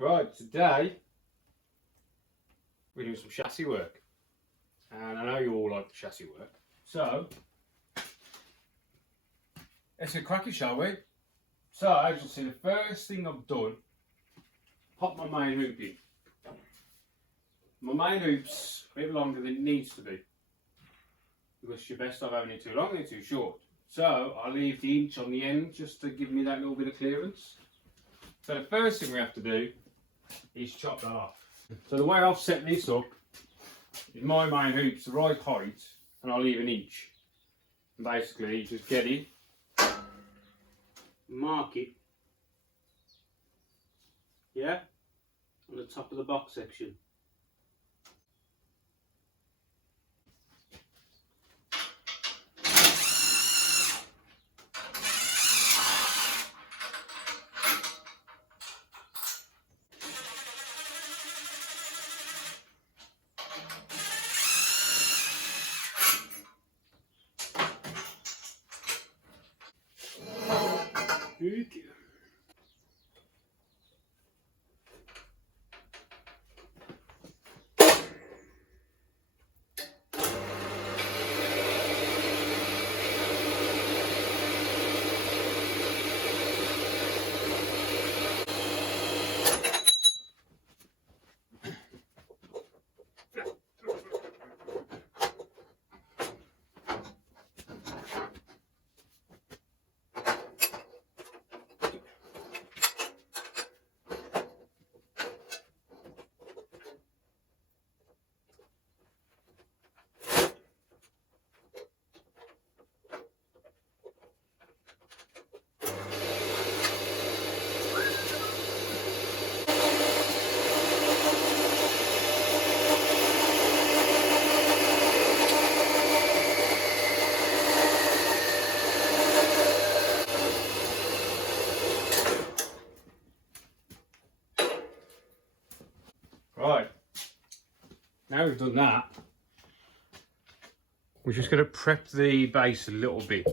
Right, today we're doing some chassis work, and I know you all like chassis work, so let's get cracking, shall we? So as you'll see, the first thing I've done, pop my main hoop in. My main hoop's a bit longer than it needs to be, because you're best off having it too long and too short. So I leave the inch on the end just to give me that little bit of clearance. So the first thing we have to do is chop that off. So the way I've set this up is my main hoop's the right height and I'll leave an inch. And basically you just get it, mark it, yeah, on the top of the box section. Okay. Right, now we've done that, we're just going to prep the base a little bit,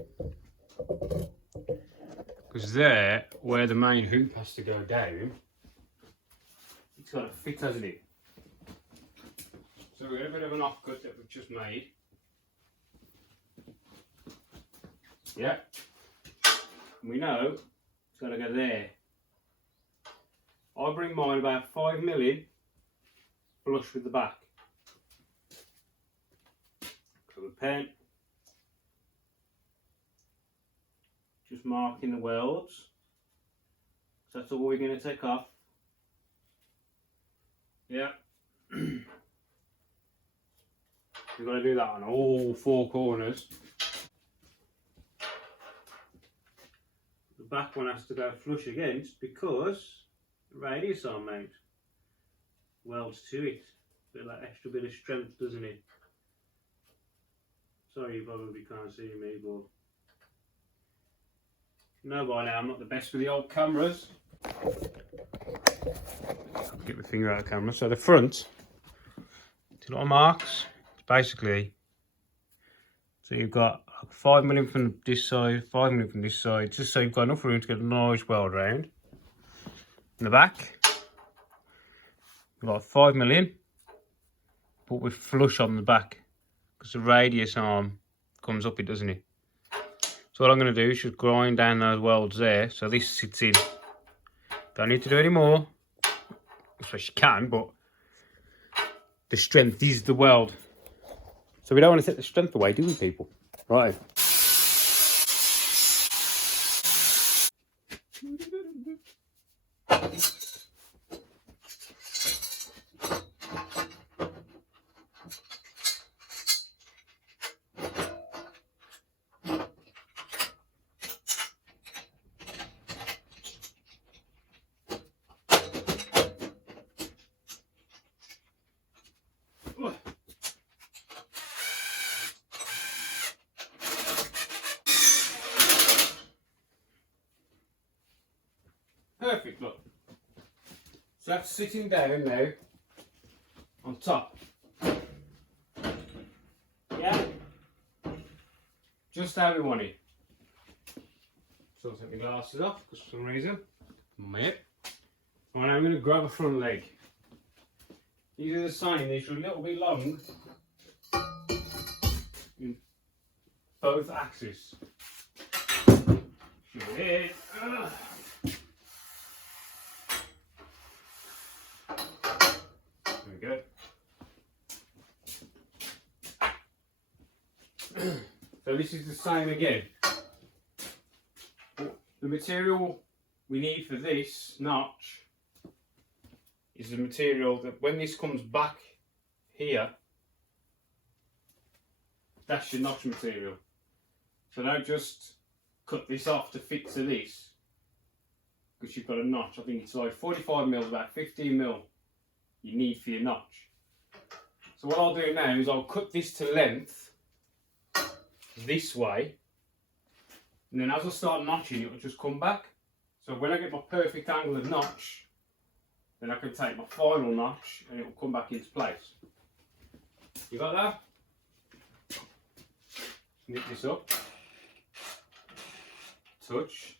because there, where the main hoop has to go down, it's got to fit, hasn't it? So we've got a bit of an offcut that we've just made. Yeah, we know it's got to go there. I bring mine about 5mm in, flush with the back. Grab a pen, just marking the welds. So that's all we're going to take off. Yeah. We've got to do that on all four corners. The back one has to go flush against because the radius arm mount welds to it. Bit of that extra bit of strength, doesn't it? Sorry you probably can't see me, but you know by now I'm not the best with the old cameras. I'll get my finger out of the camera. So the front, two little marks. It's basically, so you've got 5mm from this side, 5mm from this side, just so you've got enough room to get a nice weld round. In the back, you've got 5mm, but we're flush on the back because the radius arm comes up, it doesn't it? So what I'm going to do is just grind down those welds there, so this sits in. Don't need to do any more. I suppose you can, but the strength is the weld. So we don't want to take the strength away, do we, people? Right. Perfect, look. So that's sitting down now on top. Yeah? Just how we want it. So I'll take my glasses off because for some reason, my head. Right, I'm going to grab a front leg. These are the same, these are a little bit long in both axes. Shove it in. There we go. So this is the same again. The material we need for this notch is the material that when this comes back here, that's your notch material. So don't just cut this off to fit to this, because you've got a notch. I think it's like 45 mil, about 15 mil you need for your notch. So what I'll do now is I'll cut this to length this way, and then as I start notching it will just come back. So when I get my perfect angle of notch, then I can take my final notch and it will come back into place. You got that? Knit this up. Touch.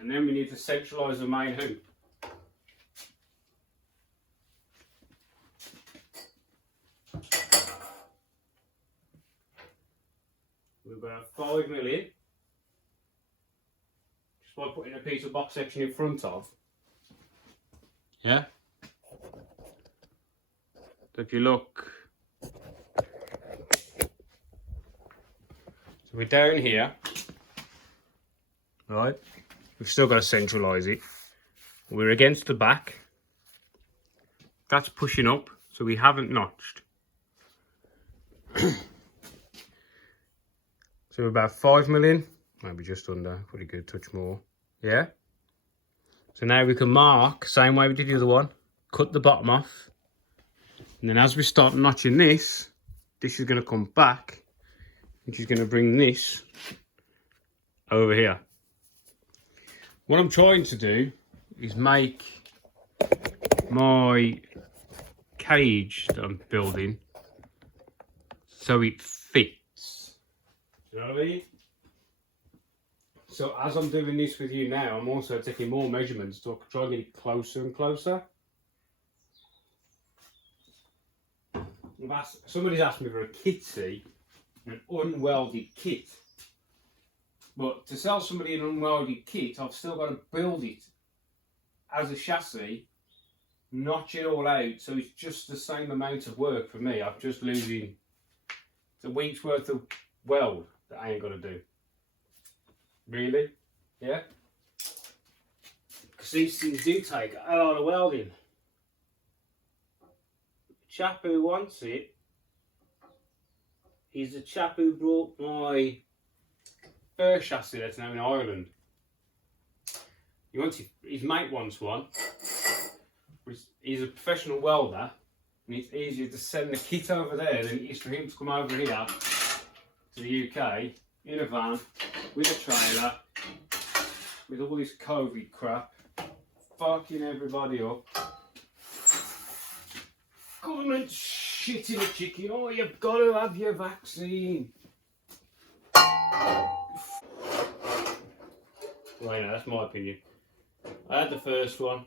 And then we need to centralize the main hoop. We're about 5 mil in. Just by putting a piece of box section in front of. Yeah? So if you look, so we're down here, right? We've still got to centralise it. We're against the back. That's pushing up, so we haven't notched. So we're about 5 mil in, maybe just under, pretty good, touch more. Yeah? So now we can mark, same way we did the other one, cut the bottom off. And then as we start notching this, this is going to come back, which is going to bring this over here. What I'm trying to do is make my cage that I'm building so it fits. You know what I mean? So as I'm doing this with you now, I'm also taking more measurements to try and get it closer and closer. Somebody's asked me for a kitty, an unwelded kit. But to sell somebody an unwelded kit, I've still got to build it as a chassis, notch it all out, so it's just the same amount of work for me. I'm just losing a week's worth of weld that I ain't got to do. Really? Yeah? Because these things do take a lot of welding. The chap who wants it is the chap who brought my first chassis that's now in Ireland. He wanted, his mate wants one. He's a professional welder, and it's easier to send the kit over there than it is for him to come over here to the UK in a van with a trailer with all this COVID crap, fucking everybody up. Government shitting a chicken. Oh, you've got to have your vaccine. Well, no, that's my opinion. I had the first one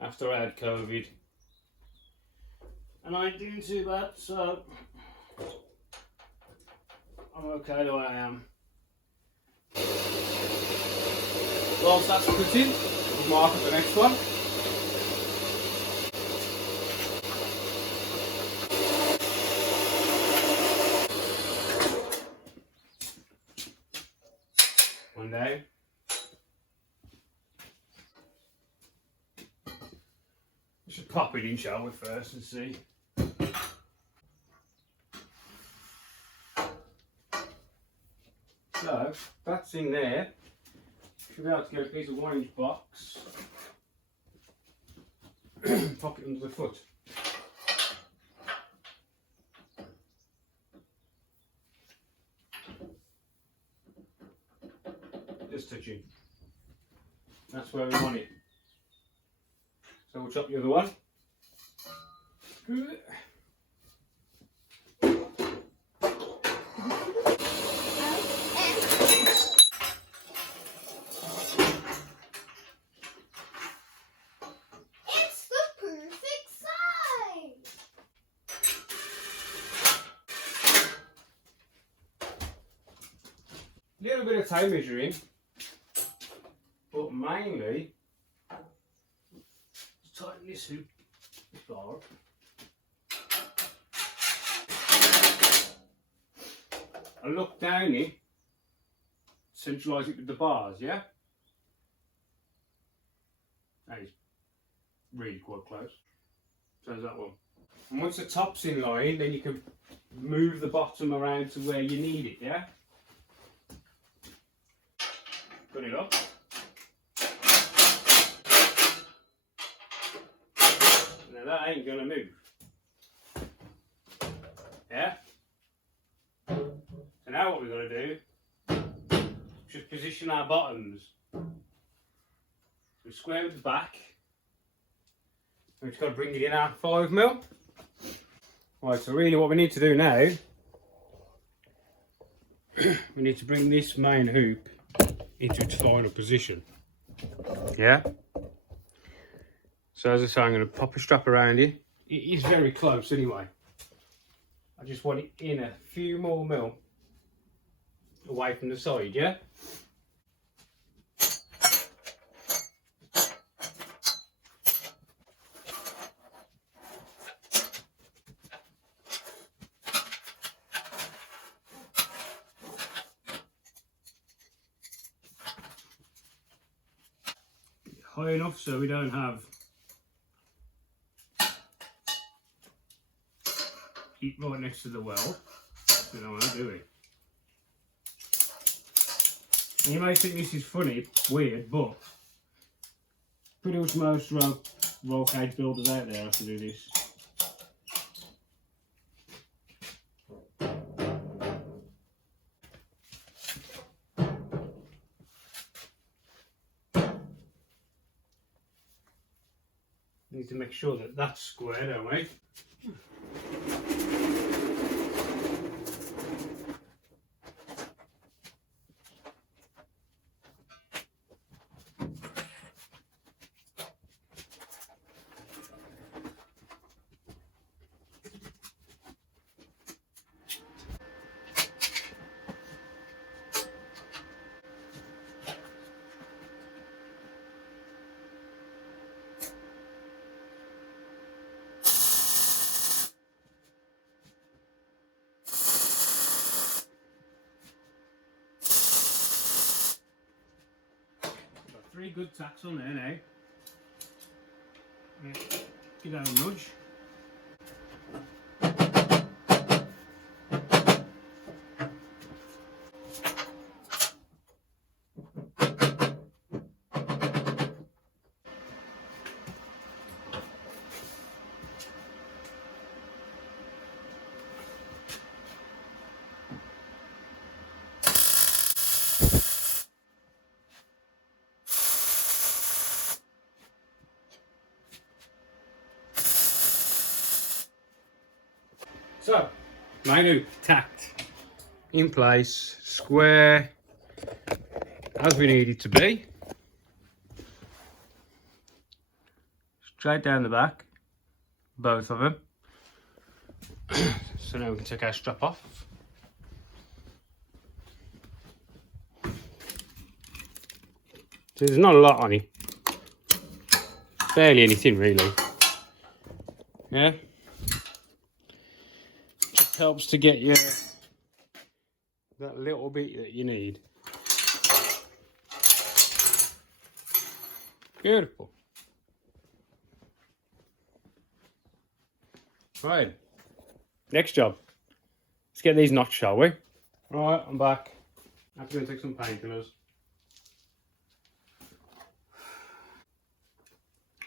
after I had COVID, and I ain't doing too bad, so I'm okay the way I am. Whilst that's cutting, we'll mark up the next one. One down. We should pop it in, shall we, first and see. So, that's in there. Should be able to get a piece of 1 inch box. Pop it under the foot. Just touching. That's where we want it. So we'll chop the other one. A little bit of tape measuring, but mainly tighten this hoop, this bar up. I look down it, centralise it with the bars, yeah? That is really quite close. So there's that one. And once the top's in line, then you can move the bottom around to where you need it, yeah? Put it up. Now that ain't gonna move. Yeah? So now what we're gonna do, just position our bottoms. We square with the back. We've just got to bring it in at 5mm. Right, so really what we need to do now, we need to bring this main hoop into its final position. Yeah? So as I say, I'm going to pop a strap around it. It is very close anyway. I just want it in a few more mil away from the side, yeah? High enough so we don't have it right next to the well. We don't want to do it. And you may think this is funny, weird, but pretty much most roll cage builders out there have to do this. Need to make sure that that's square, don't we? Got 3 good tacks on there now. Give that a nudge. So, main hoop tacked in place, square as we need it to be. Straight down the back, both of them. So now we can take our strap off. So there's not a lot on it. Barely anything really. Yeah. Just helps to get you that little bit that you need. Beautiful. Right. Next job. Let's get these knots, shall we? Right, I'm back. I'm going to take some painkillers.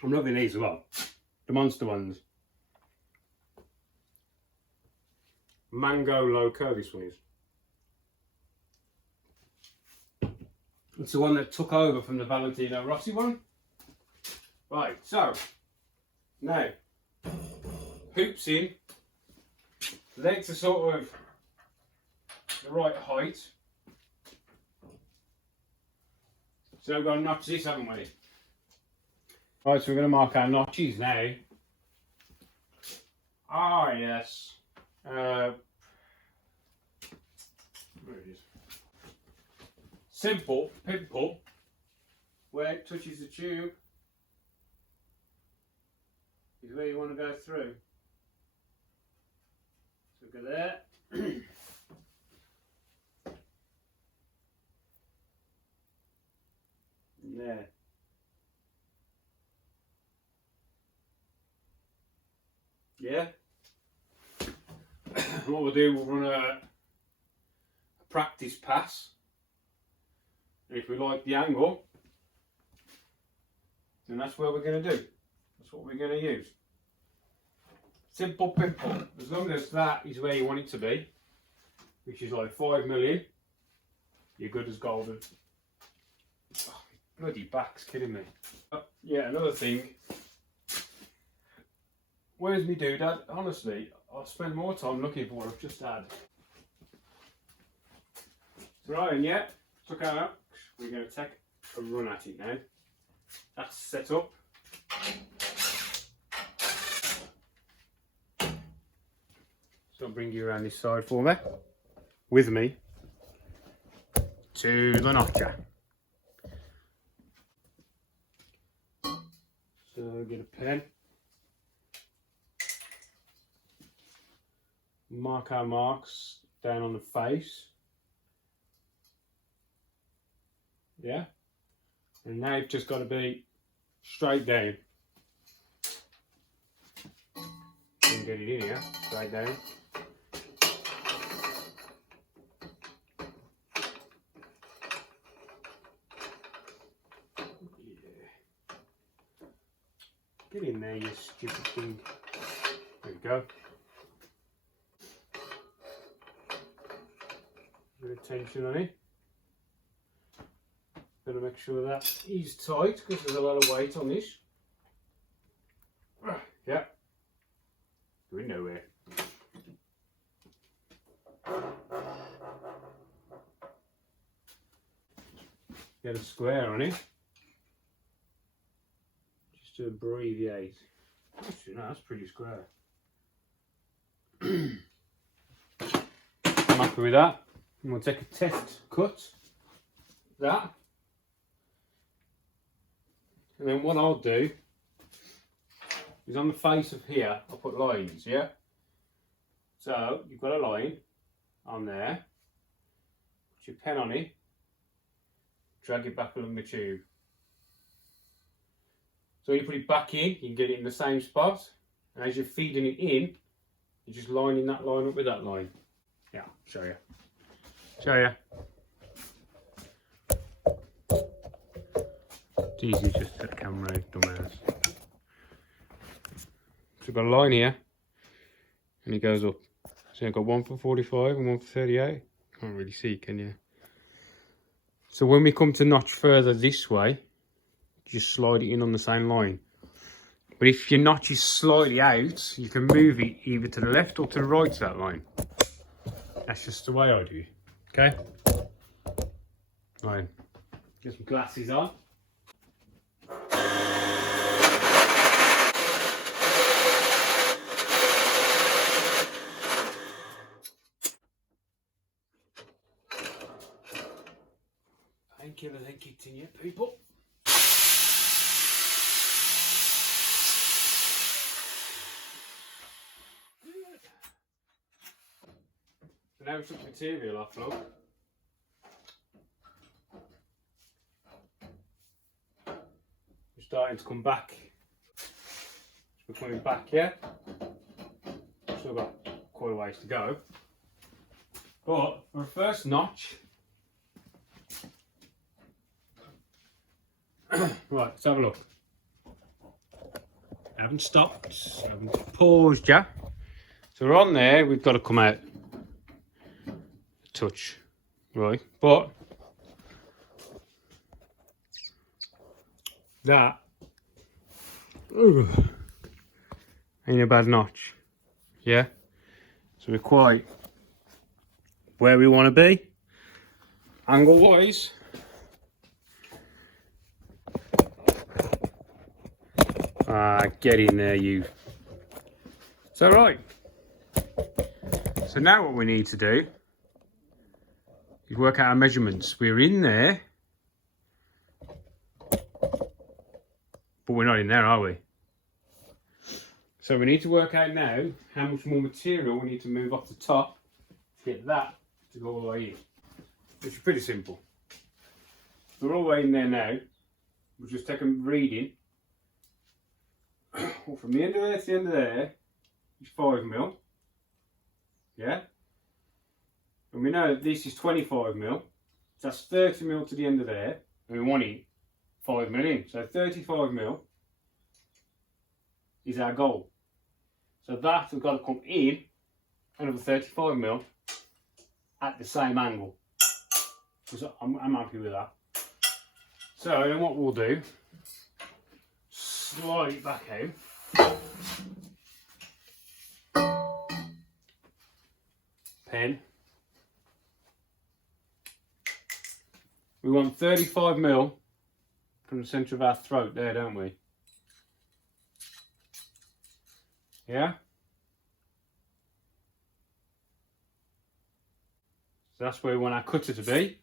I'm loving these as well. The monster ones. Mango Loco, this one is. It's the one that took over from the Valentino Rossi one. Right, so now hoops in, legs are sort of the right height. So we've got to notch this, haven't we? Right, so we're going to mark our notches now. Ah, yes. Where it is. simple pimple where it touches the tube is where you want to go through. So go there. And there. Yeah. What we'll do, we'll run a practice pass. And if we like the angle, then that's where we're going to do. That's what we're going to use. Simple pimple. As long as that is where you want it to be, which is like 5 million, you're good as golden. Oh, bloody back's kidding me. Yeah, another thing. Where's me doodad? Honestly, I'll spend more time looking for what I've just had. Right, and yeah, took out. We're going to take a run at it now. That's set up. So I'll bring you around this side for me, with me, to the notcher. So get a pen. Mark our marks down on the face. Yeah, and now it's just got to be straight down. You can get it in here, straight down. Yeah. Get in there, you stupid thing. There we go. Bit of tension on it. Got to make sure that is tight because there's a lot of weight on this. Yeah, going nowhere. Get a square on it, just to abbreviate. Actually, no, that's pretty square. I'm happy with that. And we'll take a test cut. That. And then what I'll do is on the face of here, I'll put lines, yeah? So you've got a line on there, put your pen on it, drag it back along the tube. So when you put it back in, you can get it in the same spot, and as you're feeding it in, you're just lining that line up with that line. Yeah, I'll show you. Show you. It's easy just to set the camera out, dumbass. So I've got a line here, and it goes up. So I've got one for 45 and one for 38. Can't really see, can you? So when we come to notch further this way, just slide it in on the same line. But if your notch is slightly out, you can move it either to the left or to the right of that line. That's just the way I do it. Okay? Right. Get some glasses on. Painkillers ain't kicked in yet, people. So now we took the material off, look. We're starting to come back. We're coming back here. Still got quite a ways to go. But for a first notch, right, let's have a look. I haven't stopped, I haven't paused yet. So we're on there, we've got to come out a touch, right? But that ain't a bad notch, yeah? So we're quite where we want to be, angle-wise. Get in there, you. It's all right. So now what we need to do is work out our measurements. We're in there, but we're not in there, are we? So we need to work out now how much more material we need to move off the top to get that to go all the way in. Which is pretty simple. We're all the way in there now. We'll just take a reading. Well, from the end of there to the end of there is 5mm. Yeah? And we know that this is 25mm. So that's 30mm to the end of there. And we want it 5mm in. So 35mm is our goal. So that we've got to come in another 35mm at the same angle. So I'm happy with that. So then what we'll do, slide it back out. Pen. We want 35mm from the centre of our throat there, don't we? Yeah? So that's where we want our cutter to be.